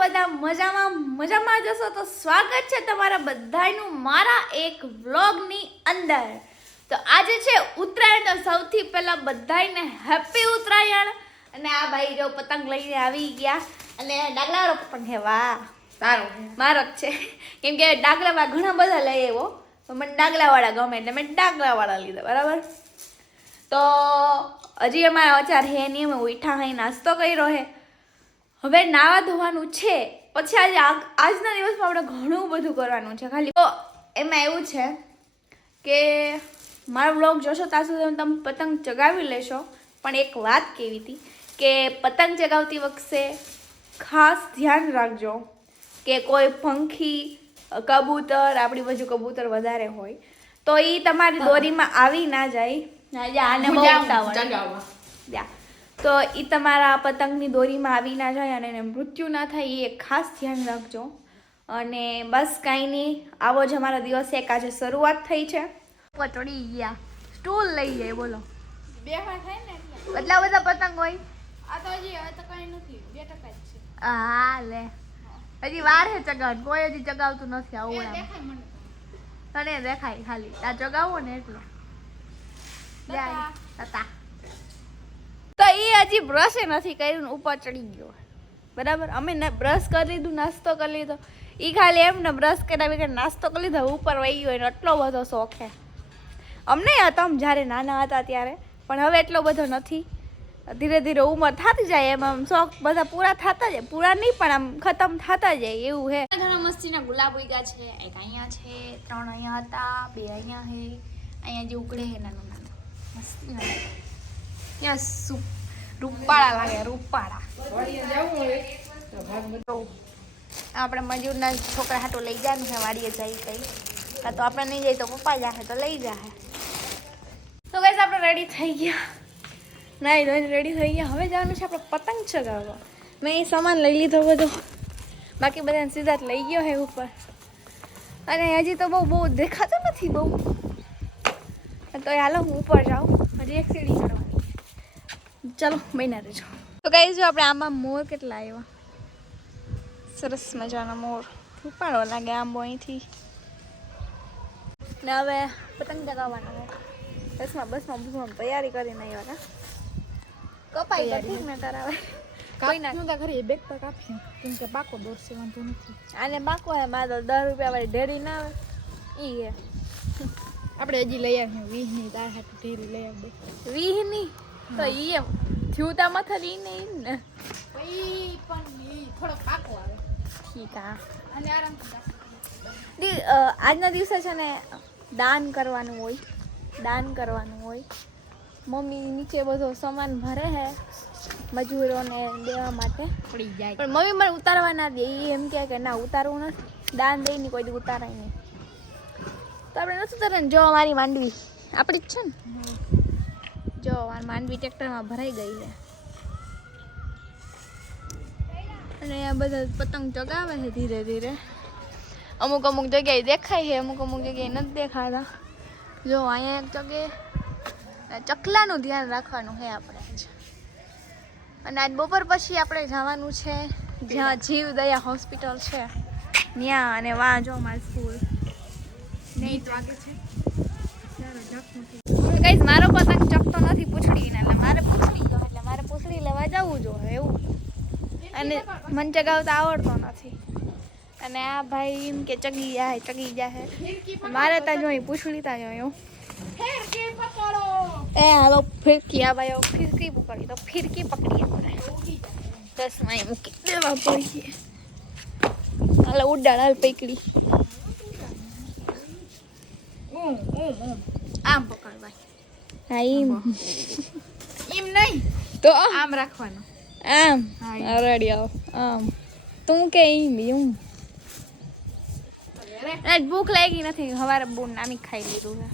બધા મજામાં મજામાં જશો તો સ્વાગત છે તમારા બધાનું મારા એક વ્લોગની અંદર. તો આજે છે ઉત્તરાયણ તો સૌથી પહેલા બધાયને હેપી ઉત્તરાયણ. અને આ ભાઈ જો પતંગ લઈને આવી ગયા. અને ડાગલાવાળો પતંગ હે વાહ. સારો મારો જ છે. કેમ કે ડાગલામાં ઘણા બધા લઈ આવ્યો. તો મને ડાગલાવાળા ગમે એટલે મેં ડાગલાવાળા લીધા બરાબર? તો હજી અમારા અચાર હે નહીં અમે ઉઠા હઈ નાસ્તો કર્યો હે. હવે નાવા ધોવાનું છે. પછી આજે આ- આજના દિવસમાં આપણે ઘણું બધું કરવાનું છે. ખાલી તો એમાં એવું છે કે મારો બ્લોગ જોશો ત્યાં સુધી તમે પતંગ ચગાવી લેશો. પણ એક વાત કેવી હતી કે પતંગ ચગાવતી વખતે ખાસ ધ્યાન રાખજો કે કોઈ પંખી કબૂતર આપણી બાજુ કબૂતર વધારે હોય તો એ તમારી દોરીમાં આવી ના જાય. આને બહુ તો એ તમારા પતંગની દોરીમાં આવી ના જાય અને એને મૃત્યુ ના થાય એ ખાસ ધ્યાન રાખજો. અને બસ કાંઈ નહીં આવો જ અમારા દિવસે એક આજે શરૂઆત થઈ છે. પટોડી ચડી ગયા. સ્ટૂલ લઈ જાય બોલો. બે થાય ને એટલા. બધા પતંગ હોય? આ તો હજી હવે તો કઈ નથી. બે ટકા જ છે. હા લે. હજી વાર છે ચગાવ કોઈ હજી ચગાવતું નથી આવું એમ. દેખાય મને. તને દેખાય ખાલી. આ ચગાવો ને એટલો. જાય. તતા એ હજી બ્રશે નથી કર્યું ઉપર ચડી ગયો. બરાબર? અમે બ્રશ કરી લીધું, નાસ્તો કરી લીધો. એ ખાલી એમ ને બ્રશ કર્યા વગર નાસ્તો કરી લીધો, ઉપર વહી ગયો એનો એટલો બધો શોખ છે. અમને હતો આમ જ્યારે નાના હતા ત્યારે, પણ હવે એટલો બધો નથી. ધીરે ધીરે ઉંમર થતી જાય એમ, આમ શોખ બધા પૂરા થતા જાય. પૂરા નહીં, પણ આમ ખતમ થતા જાય, એવું હે ઘણા મસ્તીના ગુલાબ ઉગ્યા છે. એક અહીંયા છે, ત્રણ અહીંયા હતા, બે અહીંયા છે. અહીંયા જે ઉકળે છે, નાનું નાનું. મસ્તી યસ ત્યાં સુ રૂપાળા લાગે, રૂપાળા. આપણે મજૂરના છોકરા હાટો લઈ જાય ને વાડીએ જઈ કઈ. કાં તો આપણે નહીં જઈએ તો પપ્પા જાહે તો લઈ જાહે. તો કઈ આપણે રેડી થઈ ગયા. નાઈ ધોઈને રેડી થઈ ગયા. હવે જવાનું છે આપણે પતંગ ચગાવવા. મેં એ સામાન લઈ લીધો બધો. બાકી બધાને સીધા જ લઈ ગયો હે ઉપર. અને હજી તો બહુ બહુ દેખાતો નથી બહુ. તો હાલો, હું ઉપર જાઉં. હજી એક સીડી ચડવાની. ચલો મહિના રહેજો. તો ગાઈસ જો આપણે આમાં મોર કેટલા આવ્યા? સરસ મજાનો મોર. ઉપાડો લાગે આંબો અહીંથી. ને હવે પતંગ ચગાવવાનો હે બસમાં બસમાં બસમાં તૈયારી કરીને આવ્યા કા કપાઈ ઠીક ને કરાવે કોઈ ના કાપ્યું તા ખરી બેગ પર કાપીએ કેમ કે પાકો દોરશે વાંધો નથી. આને બાકો હે મારે તો દસ રૂપિયા વાળી ઢેરી ના આવે. ઈ હે. આપણે હજી લઈ આવ્યું વીસની તાર હાટુ ઢેરી લઈ આવી વીહની તો ઈ એમ થયું તા મથલ ઈ ને ઈ ને. પણ ઈ થોડો પાકો આવે. ઠીક આ અને આરામ દી- આજના દિવસે છે ને દાન કરવાનું હોય દાન કરવાનું હોય. મમ્મી નીચે બધો સામાન ભરે હે મજૂરોને દેવા માટે. પડી જાય. પણ મમ્મી મને ઉતારવા ના દે એ એમ કહે કે ના ઉતારવું નથી. દાન દઈ ની કોઈ ઉતારાય નહીં. તો આપણે નથી ઉતારે જો અમારી માંડવી. આપણી જ છે ને. જો અમારી માંડવી ટ્રેક્ટરમાં ભરાઈ ગઈ છે. અને આ બધા પતંગ ચગાવે છે ધીરે ધીરે. અમુક અમુક જગ્યાએ દેખાય છે અમુક અમુક જગ્યાએ નથી દેખાતા. જો અહીંયા એક જગ્યાએ ચકલાનું ધ્યાન રાખવાનું છે આપણે અને આજ બપોર પછી આપણે જવાનું છે જ્યાં જીવદયા હોસ્પિટલ છે. ત્યાં અને વાં જો મારી સ્કૂલ. નહીં વાગે છે. ગાઈઝ મારો પતંગ ચકતો નથી પૂછડીને એટલે મારે પૂછડી જો એટલે મારે પૂછડી લેવા જવું જોઈએ એવું. અને મન ચગાવતા આવડતો નથી. અને આ ભાઈ એમ કે ચગી જાય ચગી જાય. મારે ત્યાં જોઈ પૂછડી ત્યાં જોયું ફેર કે પકડો એ હાલો ફિરકી આ ભાઈ ફિરકી પકડી તો ફિરકી પકડીએ આપણે. ચશ્મા મૂકી દેવા પડીએ. હાલો ઉડાડ હાલ પકડી. ઉમ ઉમ ઉમ. આમ પકડ ભાઈ. હા એમ. એમ. નહીં. તો આમ રાખવાનું. આમ. હા, એમ. રેડી આમ. તું કે એમ એમ. આજ ભૂખ લાગી નથી. સવારે બહુ નામી ખાઈ લીધું છે.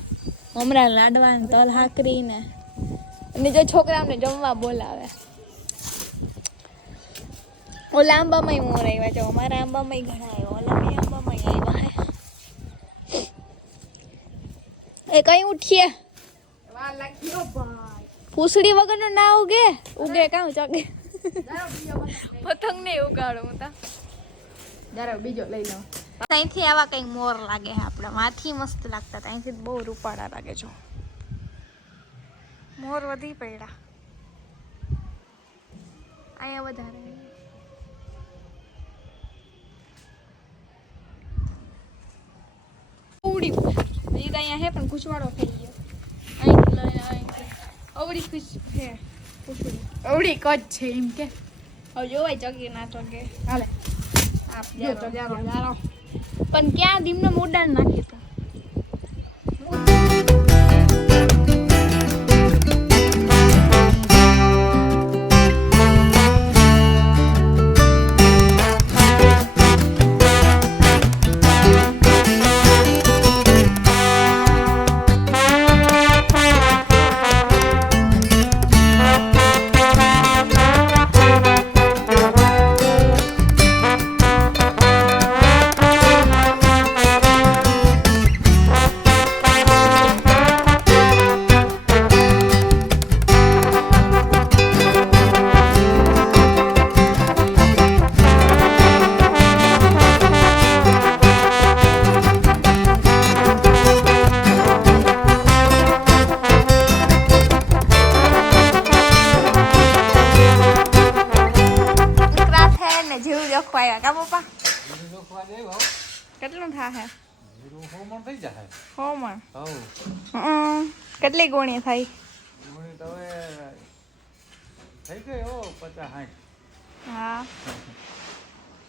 હમણાં લાડવા ને તલ હાકરી ને અને જો છોકરાઓને જમવા બોલાવે. ઓલા આંબામાં હું આવ્યા છે અમારા આંબામાં ઘણા આવ્યા ઓલા બી આંબામાં આવ્યા એ કઈ ઉઠીએ? પૂછડી વગરનો ના ઉગે? ઉગે કાં ચગે પતંગ ને ઉગાડો હું તા. જરા બીજો લઈ લો. અહીંથી આવા કંઈક મોર લાગે છે આપણે. માથી મસ્ત લાગતા હતા. અહીંથી બહુ રૂપાળા લાગે છો મોર વધી પડ્યા. અહીંયા વધારે ઉડી અહીંયા હે પણ ગુચવાડો થઈ ગયો અહીંથી લઈને અહીંથી અવડી ખુશ હે પૂછડી અવડી કચ છે એમ કે. હવે જોવાય ચગે ના ચગે. હાલે. આપ જારો, તો જારો. જારો પણ ક્યાં દીમનો મોડાણ નાખી આવ્યા કા પપ્પા? કેટલું થાય હમ. કેટલી ગોણી થાય હા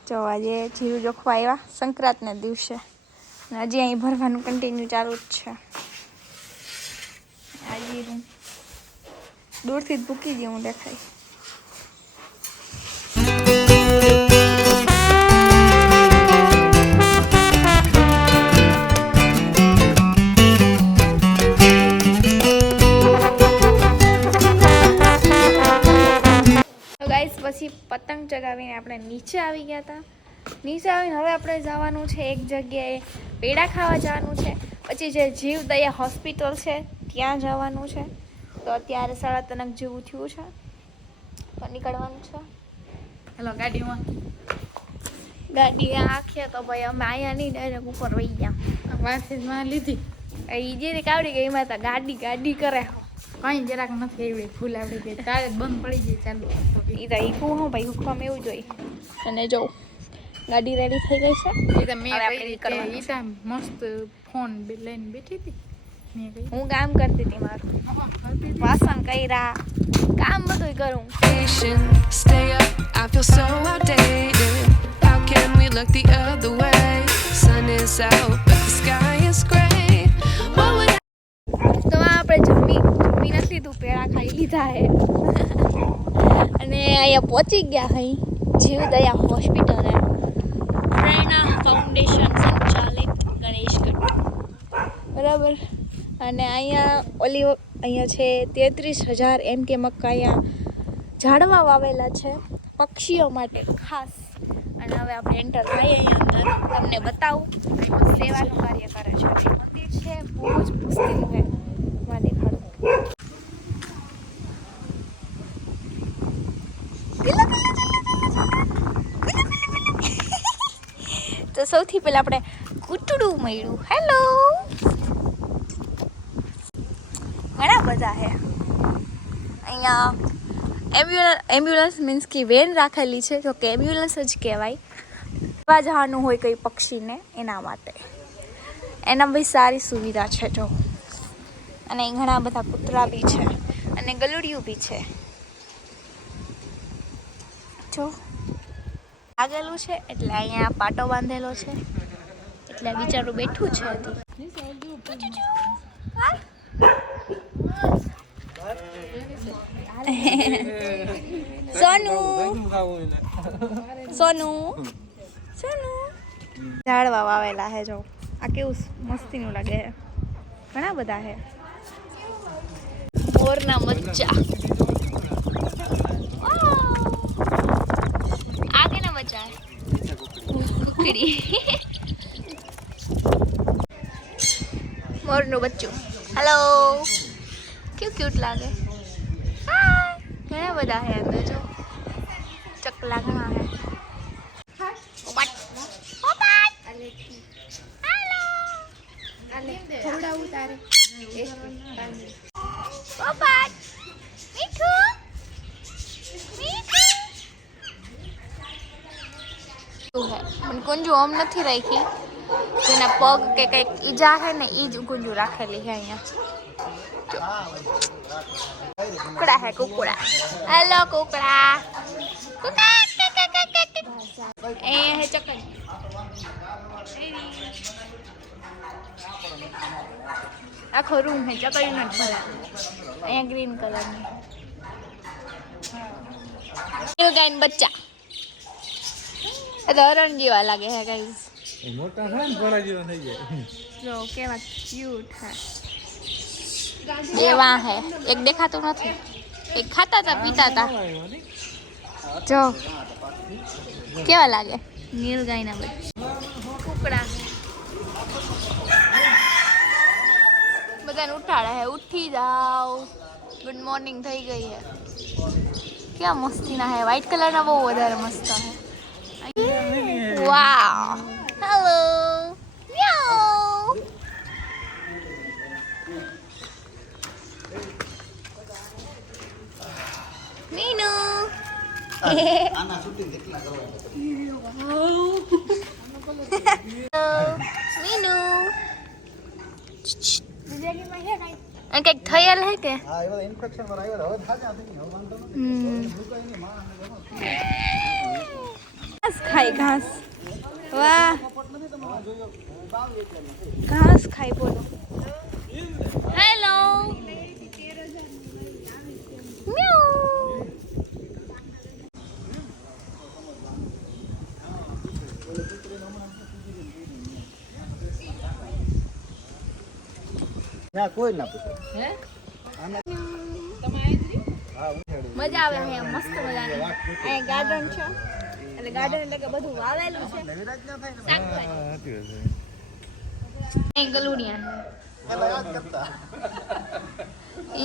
જો આજે જીરું જોખવા આવ્યા સંક્રાંતના દિવસે. અને હજી અહીં ભરવાનું કન્ટિન્યુ ચાલુ જ છે. આ જીરું. દૂરથી જ ભૂકી જેવું દેખાય. હતા. નીચે આવીને હવે આપણે જવાનું છે એક જગ્યાએ પેડા ખાવા જવાનું છે. પછી જે જીવદયા હોસ્પિટલ છે ત્યાં જવાનું છે. તો અત્યારે સાડા તનક જેવું થયું છે. તો નીકળવાનું છે. હેલો ગાડીમાં. ગાડી આખી તો ભાઈ અમે અહીંયા નહીં ડાયરેક્ટ ઉપર વહી ગયા. વાંચી લીધી. એ જે કાવડી ગઈ એમાં તો ગાડી ગાડી કરે. કઈ જરાક નથી આવડી ફૂલ આવડી ગઈ તારે બંધ પડી ગઈ ચાલુ એ તો ઈકું હું ભાઈ હુકમ એવું જોઈ અને જો ગાડી રેડી થઈ ગઈ છે એ તો મેં કહી કે ઈ તો મસ્ત ફોન બે- લઈને બેઠી હતી મેં હું કામ કરતી હતી મારું વાસણ કર્યા કામ બધું કરું stay up. I feel so outdated. How can we look the other way? Sun is out, but the sky is gray. લીધા હે અને અહીંયા પહોંચી ગયા હઈ. જીવદયા હોસ્પિટલે પ્રેરણા ફાઉન્ડેશન સંચાલિત ગણેશ બરાબર. અને અહીંયા ઓલી અહીંયા છે તેત્રીસ હજાર એમ કે મક્કા અહીંયા ઝાડવા વાવેલા છે પક્ષીઓ માટે ખાસ. અને હવે આપણે એન્ટર થઈએ અહીંયા અંદર. તમને બતાવું. સેવાનું કાર્ય કરે છે. મંદિર છે, બહુ જ પુસ્તીનું છે. માં દેખાડું તો સૌથી પહેલા આપણે કૂટડું મળ્યું. હેલો ઘણા બધા છે. અહીંયા એમ્બ્યુલન્સ એમ્બ્યુલન્સ મીન્સ કે વેન રાખેલી છે, જો કે એમ્બ્યુલન્સ જ કહેવાય. એવા જવાનું હોય કંઈ પક્ષીને, એના માટે. એના બી સારી સુવિધા છે, જો. અને ઘણા બધા કૂતરા બી છે. અને ગલુડિયું બી છે. જો આગેલું છે, એટલે અહીંયા પાટો બાંધેલો છે. એટલે બિચારું બેઠું છે હા? સોનું. સોનું. સોનું. ઝાડવા વાવેલા હે જો. આ કેવું મસ્તીનું લાગે ઘણા બધા છે મોરના મચ્ચા કોકડી મોરનું બચ્ચું. હેલો કેવું ક્યુટ લાગે? ઘણા બધા હે અંદર જો. ચકલા ઘણા હે. પોપટ પોપટ હે. પણ કુંજુ આમ નથી રાખી. જેના પગ કે કંઈક ઈજા હે ને એ જ કુંજુ રાખેલી છે અહીંયા. કુકડા હે કુકડા. હેલો કુકડા. કુકા કક, કક, કક, કક. અહીંયા હે ચકન. આખો રૂમ હે ચકડીનો જ ભરા અહીંયા ગ્રીન કલરની ગાયન બચ્ચા. એ તો હરણ જેવા લાગે હે ગાઈઝ મોટા થાય ને ઘોડા જેવા થઈ જાય. જો કેવા ક્યુટ હે. જેવા હે. એક દેખાતું નથી. એક ખાતા હતા પીતા હતા જો કેવા લાગે? નીલ ગાયના બધા કુકડા. બધાને ઉઠાડે હે. ઉઠી જાઓ. ગુડ મોર્નિંગ થઈ ગઈ હે. ક્યાં મસ્તીના હે. વ્હાઈટ કલરના બહુ વધારે મસ્ત હે. Wow hello meow Meenu Meenu અને કંઈક થયેલ હે કે હા એ બધા ઇન્ફેક્શનમાં આવ્યા હવે થાજા થઈ ગયા હવે વાંધો નથી હમ દુકાનની માણસ ઘાસ ખાય ઘાસ. વાહ. ઘાસ ખાય બોલો. હેલો. ના કોઈ ના પૂછે. મજા આવે અહીંયા મસ્ત મજાની. અહીંયા ગાર્ડન છે. એટલે ગાર્ડન એટલે કે બધું વાવેલું છે. શાકભાજી. ગલુડિયા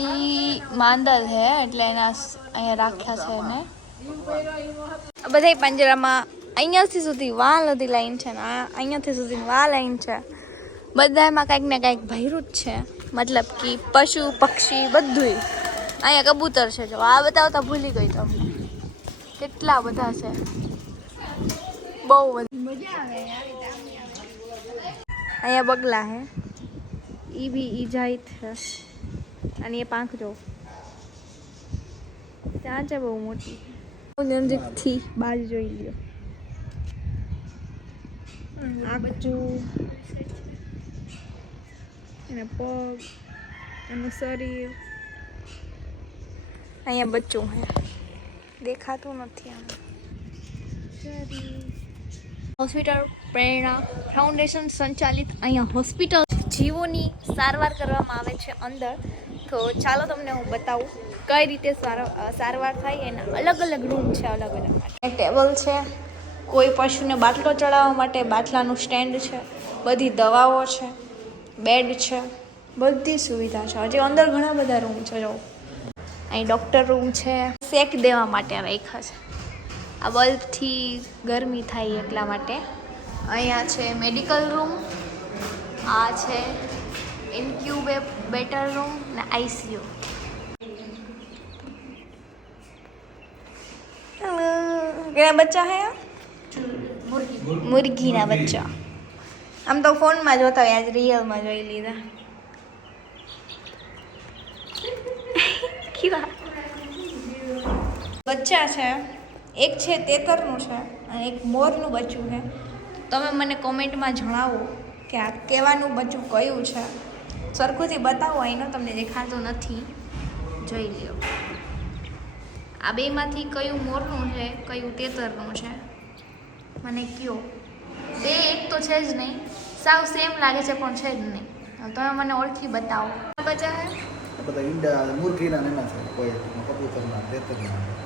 ઈ માંદલ હે એટલે એના અહીંયા રાખ્યા છે એને. બધા પાંજરામાં અહીંયાથી સુધી વાલ હતી લાઈન છે ને આ અહીંયાથી સુધી વાલ લાઈન છે. બધામાં કંઈક ને કંઈક ભૈરું જ છે. મતલબ કે પશુ પક્ષી બધુંય. અહીંયા કબૂતર છે જો આ બતાવતા ભૂલી ગઈ તો. કેટલા બધા છે. બહુ બધા અહીંયા બગલા હે. ઈ બી, ઈ જાય છે અને એ પાંખ જો. ત્યાં છે બહુ મોટી નજીકથી બાજ જોઈ લ્યો. આખું એના પગ, એનું શરીર. અહીંયા બચ્ચું હે. દેખાતું નથી આમ. હોસ્પિટલ, પ્રેરણા ફાઉન્ડેશન સંચાલિત અહીંયા હોસ્પિટલ. જીવોની સારવાર કરવામાં આવે છે અંદર. તો ચાલો તમને હું બતાવું કઈ રીતે સાર- સારવાર થાય એના અલગ અલગ રૂમ છે અલગ અલગ ટેબલ છે. કોઈ પશુને બાટલો ચડાવવા માટે બાટલાનું સ્ટેન્ડ છે. બધી દવાઓ છે. બેડ છે. બધી સુવિધા છે. હજી અંદર ઘણા બધા રૂમ છે, જો. અહીં ડૉક્ટર રૂમ છે. શેક દેવા માટે રાખ્યા છે આ બલ્બથી ગરમી થાય એટલા માટે. અહીંયા છે મેડિકલ રૂમ આ છે ઇન્ક્યુબેટર રૂમ ને આઈસીયુ કેના બચ્ચા હે? મુર્ગીના બચ્ચા. આમ તો ફોનમાં જોતા હોય આજ રિયલમાં જોઈ લીધા. કેવા બચ્ચા છે. એક છે તેતરનું છે અને એક મોરનું બચ્ચું છે. તમે મને કોમેન્ટમાં જણાવો કે આ કેવાનું બચ્ચું કયું છે. સરખુંથી બતાવો, અહીંનો તમને દેખાતો નથી. જોઈ લ્યો. આ બેમાંથી કયું મોરનું છે, કયું તેતરનું છે? મને કયો. બે એક તો છે જ નહીં. સાવ સેમ લાગે છે, પણ છે જ નહીં. તમે મને ઓળખી બતાવો. બચા હે? બધા ઈંડા મુરઘીના એના છે, કોઈ કબૂતરના રેતરના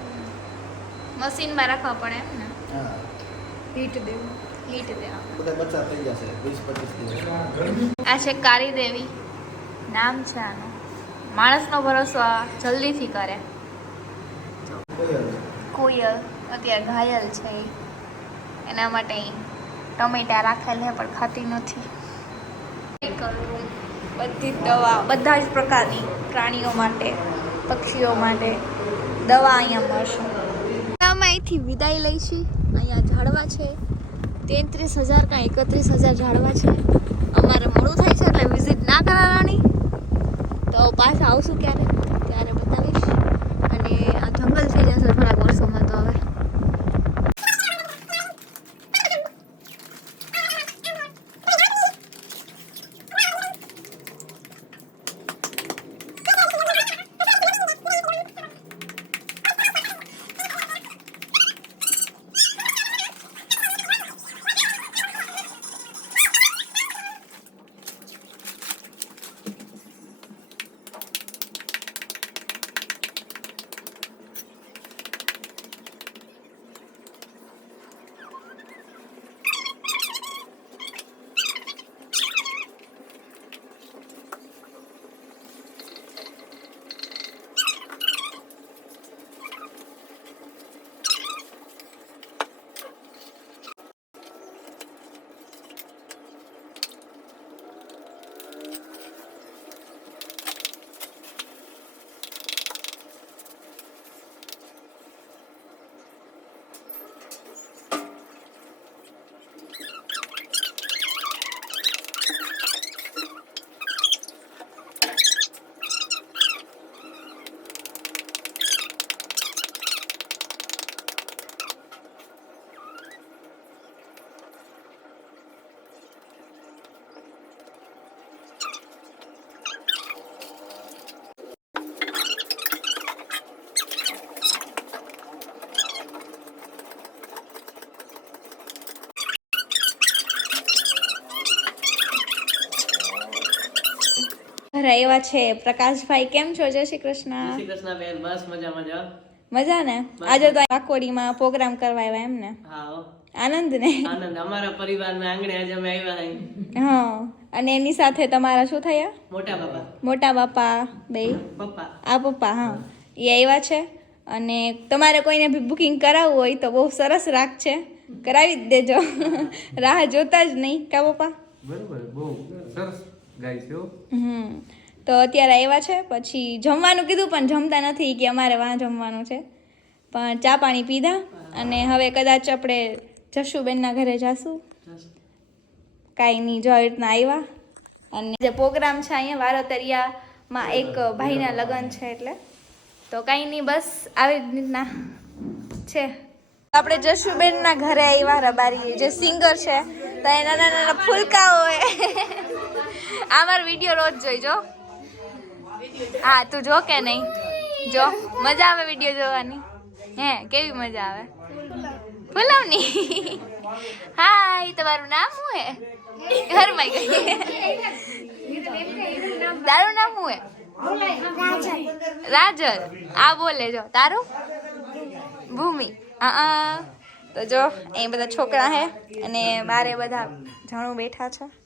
મશીનમાં રાખવા પડે એમ ને. હા. હીટ દેવું. હીટ દેવા બધા બચ્ચા થઈ જશે વીસ પચીસ દિવસ. આ છે કાળી દેવી. નામ છે આનું. માણસનો ભરોસો જલ્દીથી કરે. કોયલ. અત્યારે ઘાયલ છે એના માટે ટમેટા રાખેલ છે પણ ખાતી નથી. બધી જ દવા બધા જ પ્રકારની પ્રાણીઓ માટે પક્ષીઓ માટે દવા અહીંયા મળશે. અમે અહીંથી વિદાય લઈ છીએ અહીંયા ઝાડવા છે. તેત્રીસ હજાર કાં એકત્રીસ હજાર ઝાડવા છે. અમારે મોડું થાય છે એટલે વિઝિટ ના કરાવવાની. તો પાછા આવશું ક્યારે ત્યારે બતાવીશ અને આ જંગલ થઈ જશે થોડાક વર્ષોમાં તો હવે એવા છે. પ્રકાશભાઈ કેમ છો? જય શ્રી કૃષ્ણ. શ્રી કૃષ્ણ બેન બસ મજા મજા મજા ને? આજે તો કાકોડીમાં પ્રોગ્રામ કરવા આવ્યા એમ ને? હા આનંદ ને? આનંદ અમારા પરિવારના આંગણે આજે અમે આવ્યા હા. અને એની સાથે તમારા શું થયા? મોટા બાપા. મોટા બાપા બે. પપ્પા. આ પપ્પા હા. એ આવ્યા છે. અને તમારે કોઈને બી બુકિંગ કરાવવું હોય તો બહુ સરસ રાખ છે. કરાવી જ દેજો. રાહ જોતા જ નહીં કા પપ્પા? બરોબર બહુ સરસ ગાય છે હમ. તો અત્યારે આવ્યા છે. પછી જમવાનું કીધું, પણ જમતા નથી કે અમારે વાં જમવાનું છે. પણ ચા પાણી પીધા અને હવે કદાચ આપણે જશુબેનના ઘરે જાશું. કાંઈ નહીં, જો આવી રીતના આવ્યા. અને જે પ્રોગ્રામ છે અહીંયા વારોતરિયામાં એક ભાઈના લગ્ન છે એટલે. તો કાંઈ નહીં, બસ આવી રીતના છે. આપણે જશુબેનના ઘરે આવ્યા રબારી જે સિંગર છે. તો એ નાના નાના ફૂલકા હોય. આ વીડિયો રોજ જોઈજો. હા, તું જો કે નહીં? જો, મજા આવે વીડિયો જોવાની? હે, કેવી મજા આવે? ફૂલવની? હાય તમારું નામ શું હે? ઘરમાં ગઈ. તારું નામ શું હે? રાજલ. આ બોલે, જો. તારું? ભૂમિ. હા તો જો, અહીં બધા છોકરા હે અને બારે બધા જણું બેઠા છે.